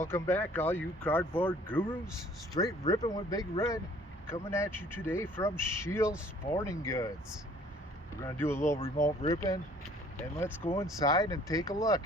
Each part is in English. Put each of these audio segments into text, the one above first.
Welcome back, all you cardboard gurus. Straight ripping with Big Red, coming at you today from Scheels Sporting Goods. We're going to do a little remote ripping, and let's go inside and take a look.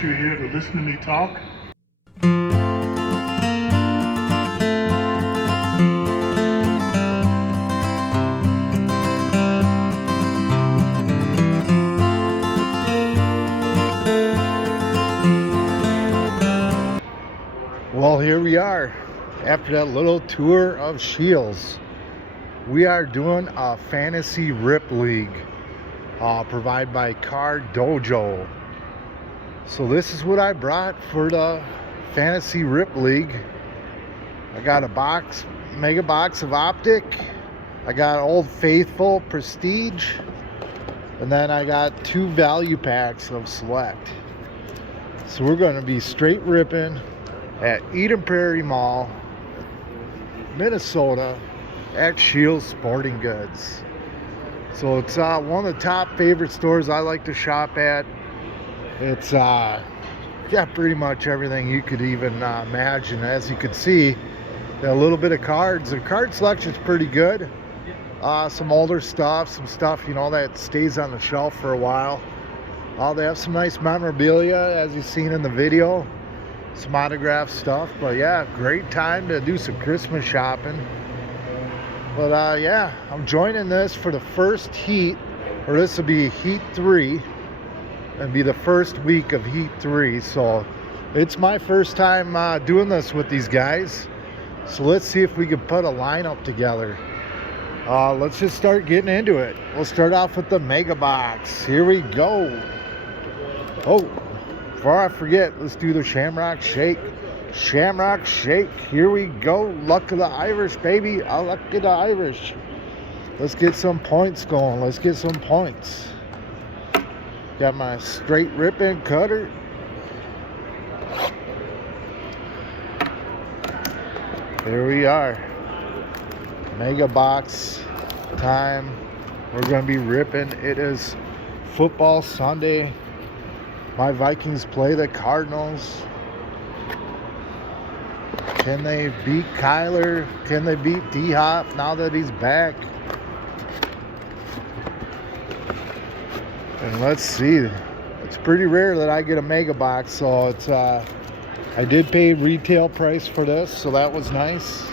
You're here to listen to me talk. Well, here we are after that little tour of Scheels. We are doing a fantasy rip league provided by Car Dojo. So this is what I brought for the Fantasy Rip League. I got a mega box of Optic. I got Old Faithful Prestige. And then I got 2 value packs of Select. So we're going to be straight ripping at Eden Prairie Mall, Minnesota, at Scheels Sporting Goods. So it's one of the top favorite stores I like to shop at. It's got pretty much everything you could even imagine. As you can see, a little bit of cards. The card selection's pretty good. Some older stuff, some stuff that stays on the shelf for a while. They have some nice memorabilia, as you've seen in the video. Some autograph stuff. But yeah, great time to do some Christmas shopping. But yeah, I'm joining this for the first heat, or this will be Heat 3. And be the first week of Heat 3, so it's my first time doing this with these guys. So let's see if we can put a lineup together. Let's just start getting into it. We'll start off with the mega box. Here we go. Oh, before I forget, let's do the Shamrock Shake. Shamrock Shake. Here we go. Luck of the Irish, baby. Luck of the Irish. Let's get some points going. Let's get some points. Got my straight ripping cutter. There we are. Mega box time. We're going to be ripping. It is football Sunday. My Vikings play the Cardinals. Can they beat Kyler? Can they beat D-Hop now that he's back? And let's see. It's pretty rare that I get a mega box, so it's I did pay retail price for this, so that was nice.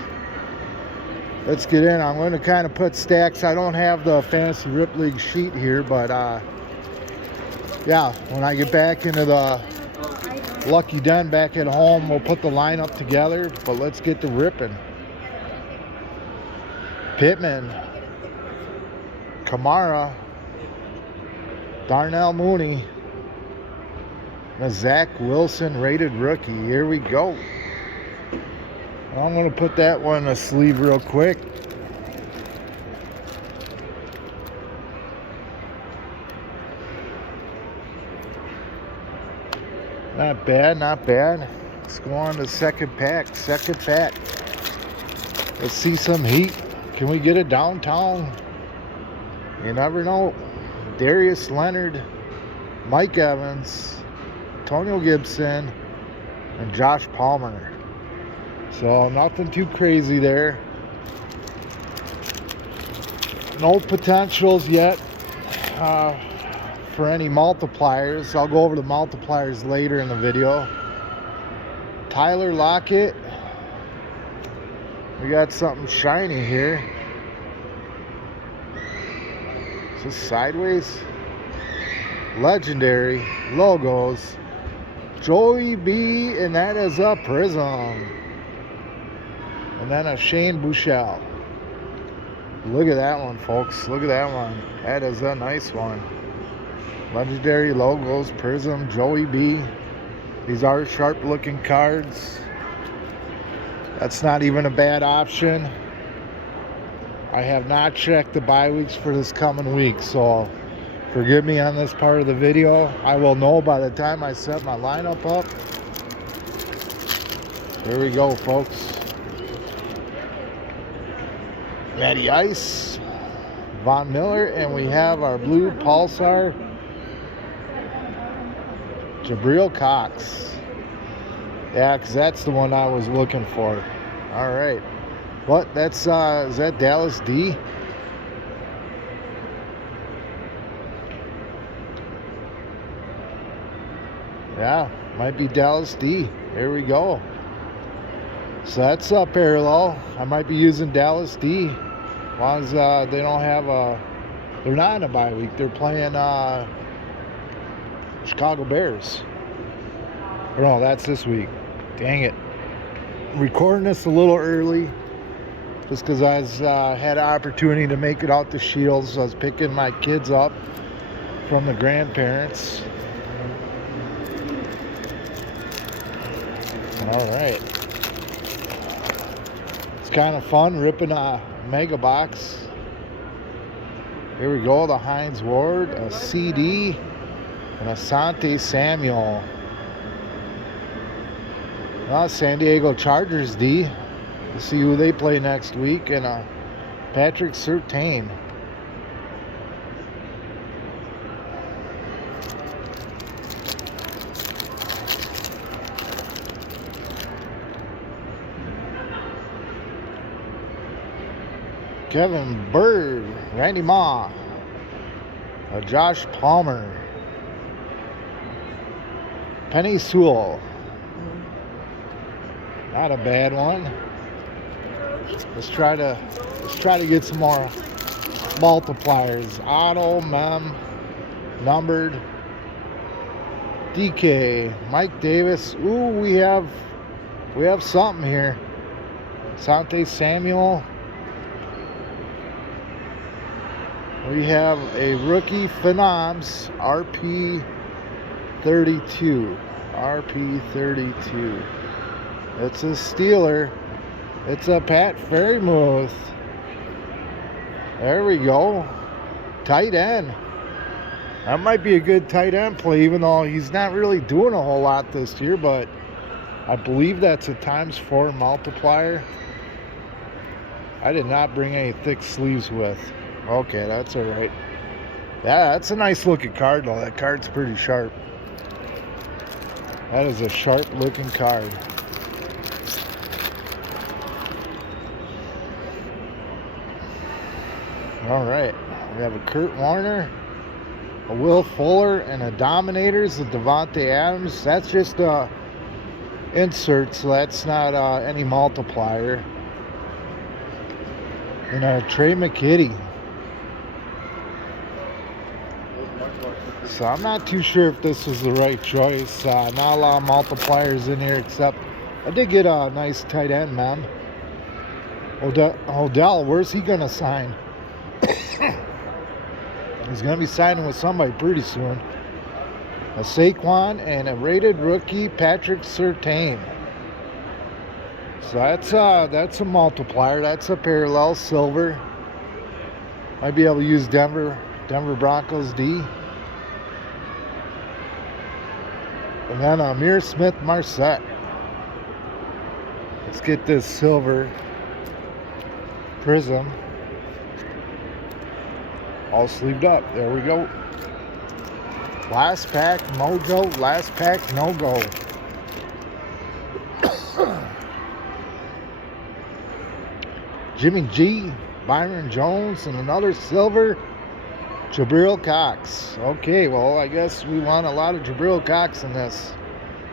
Let's get in. I'm going to kind of put stacks. I don't have the Fantasy Rip League sheet here, but yeah, when I get back into the Lucky Den back at home, we'll put the lineup together, but let's get to ripping. Pittman, Kamara, Darnell Mooney, and a Zach Wilson rated rookie. Here we go. I'm going to put that one in a sleeve real quick. Not bad, not bad. Let's go on to the second pack. Let's see some heat. Can we get it downtown? You never know. Darius Leonard, Mike Evans, Antonio Gibson, and Josh Palmer. So nothing too crazy there. No potentials yet for any multipliers. I'll go over the multipliers later in the video. Tyler Lockett. We got something shiny here. Is this sideways? Legendary logos. Joey B, and that is a prism. And then a Shane Buechele. Look at that one, folks. Look at that one. That is a nice one. Legendary logos, prism, Joey B. These are sharp looking cards. That's not even a bad option. I have not checked the bye weeks for this coming week, so forgive me on this part of the video. I will know by the time I set my lineup up. Here we go, folks. Matty Ice, Von Miller, and we have our blue Pulsar, Jabril Cox. Yeah, because that's the one I was looking for. All right. What? That's, is that Dallas D? Yeah, might be Dallas D. Here we go. So that's a parallel. I might be using Dallas D. As long as they don't have a... They're not in a bye week. They're playing Chicago Bears. Or no, that's this week. Dang it. I'm recording this a little early. Just because I had an opportunity to make it out to Scheels. I was picking my kids up from the grandparents. All right. It's kind of fun ripping a mega box. Here we go. The Hines Ward, a CD, and a Asante Samuel. San Diego Chargers D. We'll see who they play next week, and Patrick Surtain. Kevin Bird, Randy Ma, Josh Palmer, Penny Sewell. Not a bad one. Let's try to get some more multipliers. Otto, Mem, numbered. DK, Mike Davis. Ooh, we have something here. Asante Samuel. We have a rookie Phenoms, RP RP32. RP32. It's a Steeler. It's a Pat Fairmouth. There we go. Tight end. That might be a good tight end play, even though he's not really doing a whole lot this year, but I believe that's a ×4 multiplier. I did not bring any thick sleeves with. Okay, that's all right. Yeah, that's a nice looking card though. That card's pretty sharp. That is a sharp looking card. All right, we have a Kurt Warner, a Will Fuller, and a Dominators, a Devontae Adams. That's just a insert, so that's not any multiplier. And a Trey McKitty. So I'm not too sure if this was the right choice. Not a lot of multipliers in here, except I did get a nice tight end, man. Odell, where's he gonna sign? He's gonna be signing with somebody pretty soon. A Saquon and a rated rookie, Patrick Surtain. So that's a multiplier. That's a parallel silver. Might be able to use Denver Broncos D. And then Amir Smith Marset. Let's get this silver prism all sleeved up. There we go. Last pack mojo, last pack no go. Jimmy G, Byron Jones, and another silver, Jabril Cox. Okay, well, I guess we want a lot of Jabril Cox in this.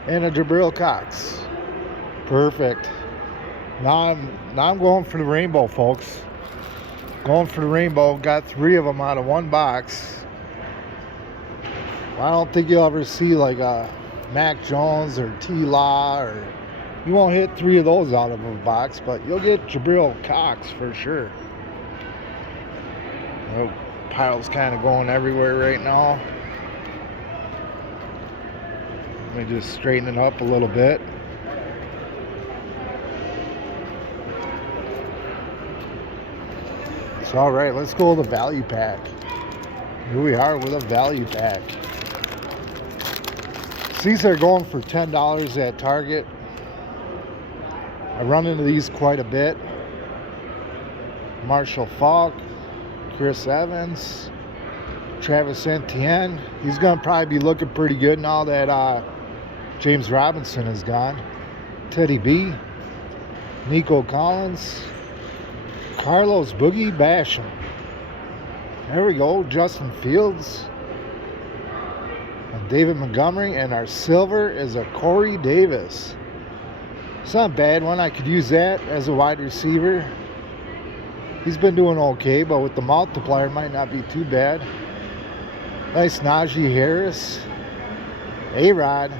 And a Jabril Cox. Perfect. Now I'm going for the rainbow, folks. Going for the rainbow. Got 3 of them out of 1 box. I don't think you'll ever see like a Mac Jones or T-Law, or you won't hit 3 of those out of a box, but you'll get Jabril Cox for sure. Oh, pile's kind of going everywhere right now. Let me just straighten it up a little bit. So, all right, let's go with a value pack. Here we are with a value pack. These are going for $10 at Target. I run into these quite a bit. Marshall Faulk, Chris Evans, Travis Etienne. He's going to probably be looking pretty good now that James Robinson is gone. Teddy B, Nico Collins, Carlos Boogie Basham. There we go, Justin Fields, and David Montgomery, and our silver is a Corey Davis. It's not a bad one. I could use that as a wide receiver. He's been doing okay, but with the multiplier, it might not be too bad. Nice Najee Harris, A-Rod,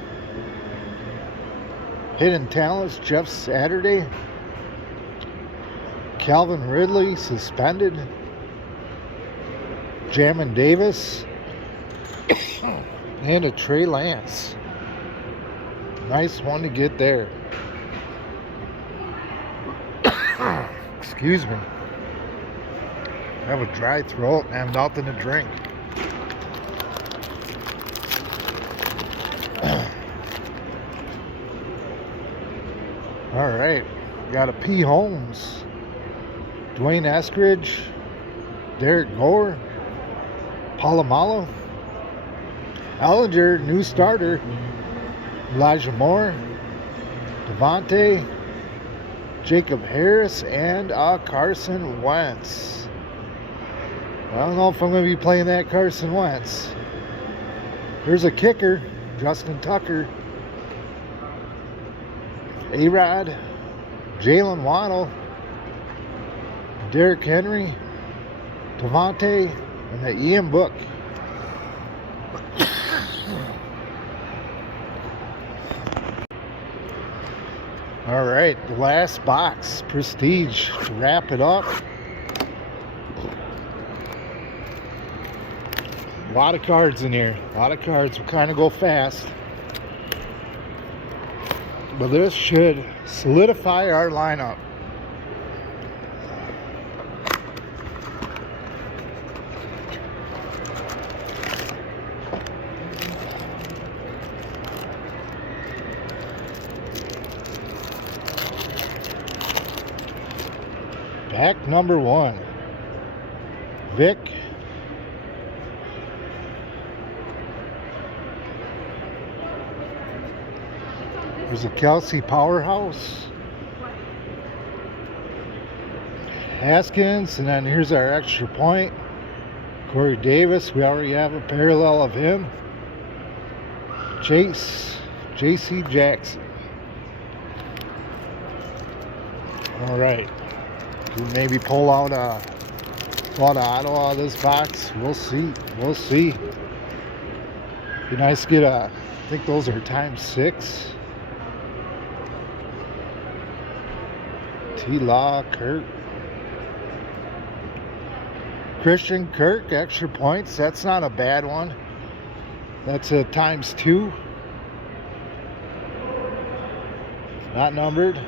Hidden Talents, Jeff Saturday, Calvin Ridley, suspended, Jamin Davis, and a Trey Lance. Nice one to get there. Excuse me. I have a dry throat and I have nothing to drink. All right, got a P. Holmes, Dwayne Eskridge, Derek Gore, Palomalo, Ellinger, new starter, Elijah Moore, Devontae, Jacob Harris, and Carson Wentz. I don't know if I'm going to be playing that Carson Wentz. Here's a kicker, Justin Tucker, A-Rod, Jalen Waddle, Derrick Henry, Devontae, and the Ian Book. All right, the last box, Prestige, to wrap it up. A lot of cards in here. A lot of cards. Will kind of go fast. But this should solidify our lineup. Pack number 1. Vic. There's a Kelsey powerhouse. Haskins, and then here's our extra point. Corey Davis, we already have a parallel of him. Chase, J.C. Jackson. All right. Can we maybe pull out a auto out of this box? We'll see. We'll see. Be nice to get I think those are ×6. T-Law, Kurt. Christian Kirk, extra points. That's not a bad one. That's a ×2. Not numbered.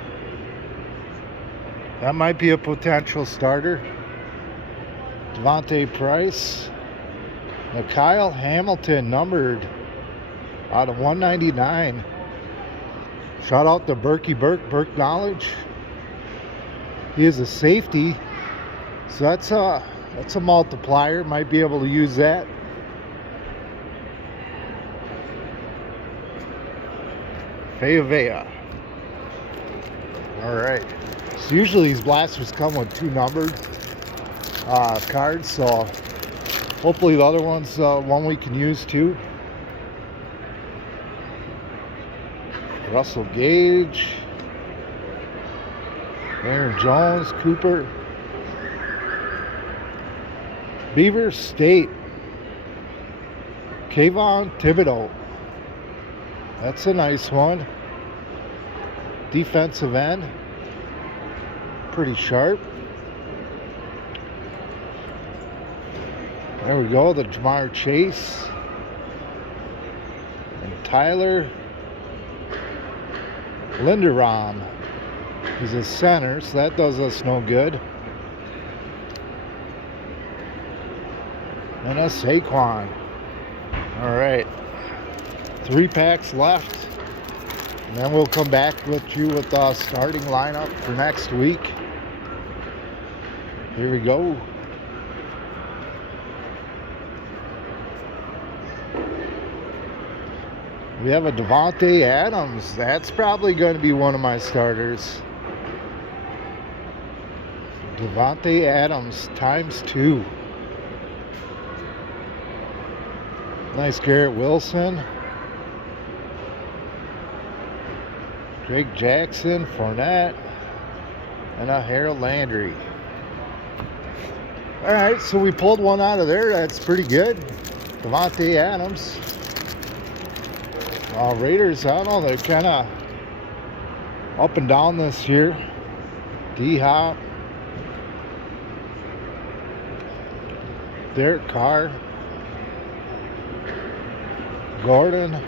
That might be a potential starter. Devontae Price. Kyle Hamilton, numbered out of 199. Shout out to Berkey Burke Knowledge. He is a safety, so that's a multiplier. Might be able to use that. Fayavea. All right. So usually these blasters come with 2 numbered cards, so hopefully the other one's one we can use too. Russell Gage, Aaron Jones, Cooper, Beaver State, Kayvon Thibodeau. That's a nice one. Defensive end, pretty sharp. There we go, the Jamar Chase and Tyler Linderbaum. He's a center, so that does us no good. And a Saquon. All right, 3 packs left, and then we'll come back with you with the starting lineup for next week. Here we go. We have a Davante Adams. That's probably going to be one of my starters. Davante Adams ×2. Nice Garrett Wilson. Drake Jackson, Fournette, and a Harold Landry. All right, so we pulled one out of there. That's pretty good. Davante Adams. Raiders, I don't know, they're kind of up and down this year. D-Hop. Derek Carr. Gordon.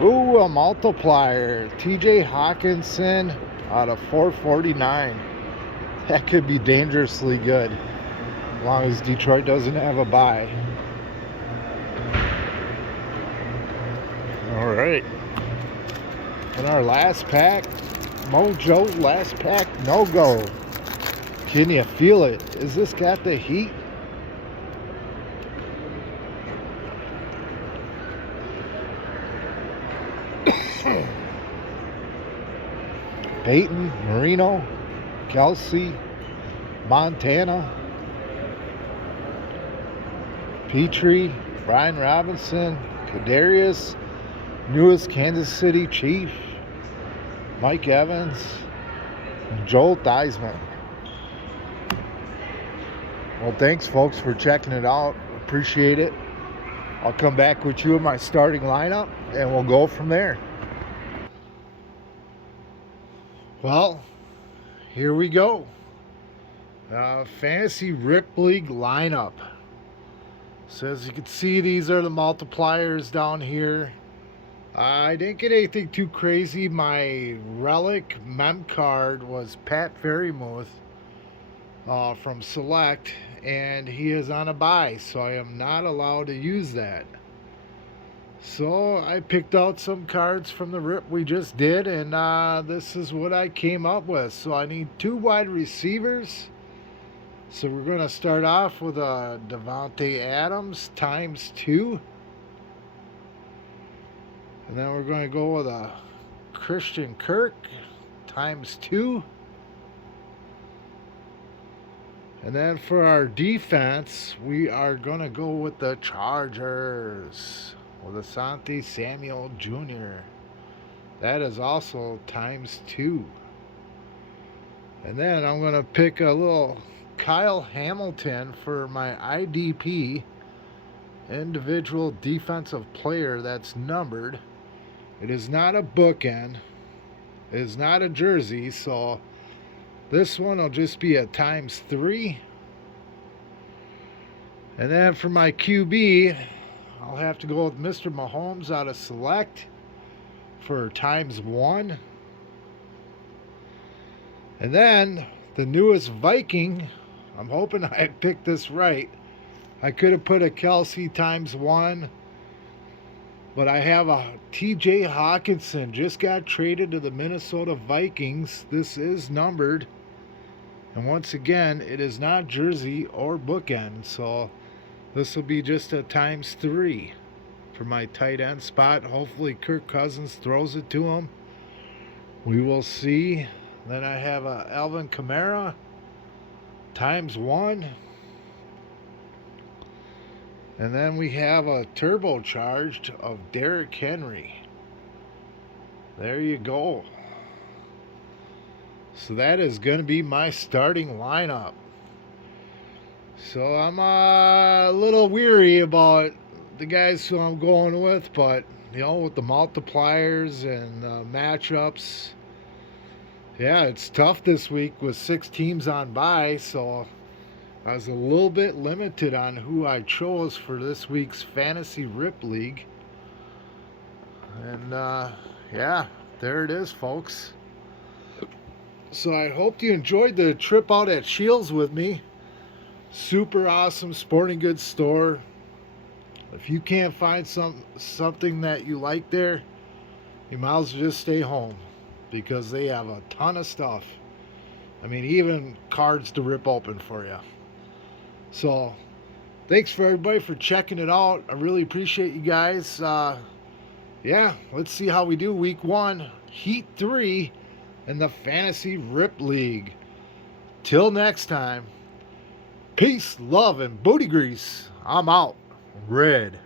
Ooh, a multiplier. TJ Hawkinson out of 449. That could be dangerously good, as long as Detroit doesn't have a bye. All right. And our last pack, Mojo, last pack, no go. Can you feel it? Is this got the heat? Peyton, Marino, Kelsey, Montana, Petrie, Brian Robinson, Kadarius, newest Kansas City Chief, Mike Evans, and Joel Theismann. Well, thanks folks for checking it out. Appreciate it. I'll come back with you in my starting lineup and we'll go from there. Well, here we go. Fantasy Rip League lineup. So as you can see, these are the multipliers down here. I didn't get anything too crazy. My relic mem card was Pat Ferrymuth from Select, and he is on a buy, so I am not allowed to use that. So I picked out some cards from the rip we just did, and this is what I came up with. So I need 2 wide receivers. So we're going to start off with a Devontae Adams ×2. And then we're going to go with a Christian Kirk ×2. And then for our defense, we are going to go with the Chargers with Asante Samuel Jr. That is also ×2. And then I'm going to pick a little Kyle Hamilton for my IDP, individual defensive player that's numbered. It is not a bookend. It is not a jersey, so this one will just be a ×3. And then for my QB, I'll have to go with Mr. Mahomes out of Select for ×1. And then the newest Viking, I'm hoping I picked this right. I could have put a Kelsey ×1, but I have a TJ Hawkinson, just got traded to the Minnesota Vikings. This is numbered. And once again, it is not jersey or bookend, so this will be just a ×3 for my tight end spot. Hopefully Kirk Cousins throws it to him. We will see. Then I have a Alvin Kamara ×1. And then we have a turbocharged of Derrick Henry. There you go. So that is going to be my starting lineup. So I'm a little weary about the guys who I'm going with, but with the multipliers and matchups, yeah, it's tough this week with 6 teams on bye, so I was a little bit limited on who I chose for this week's Fantasy Rip League. And yeah, there it is, folks. So I hope you enjoyed the trip out at Scheels with me. Super awesome sporting goods store. If you can't find something that you like there, you might as well just stay home, because they have a ton of stuff. I mean, even cards to rip open for you. So thanks for everybody for checking it out. I really appreciate you guys. Yeah, let's see how we do week 1, Heat 3 in the Fantasy Rip League. Till next time, peace, love, and booty grease. I'm out. Red.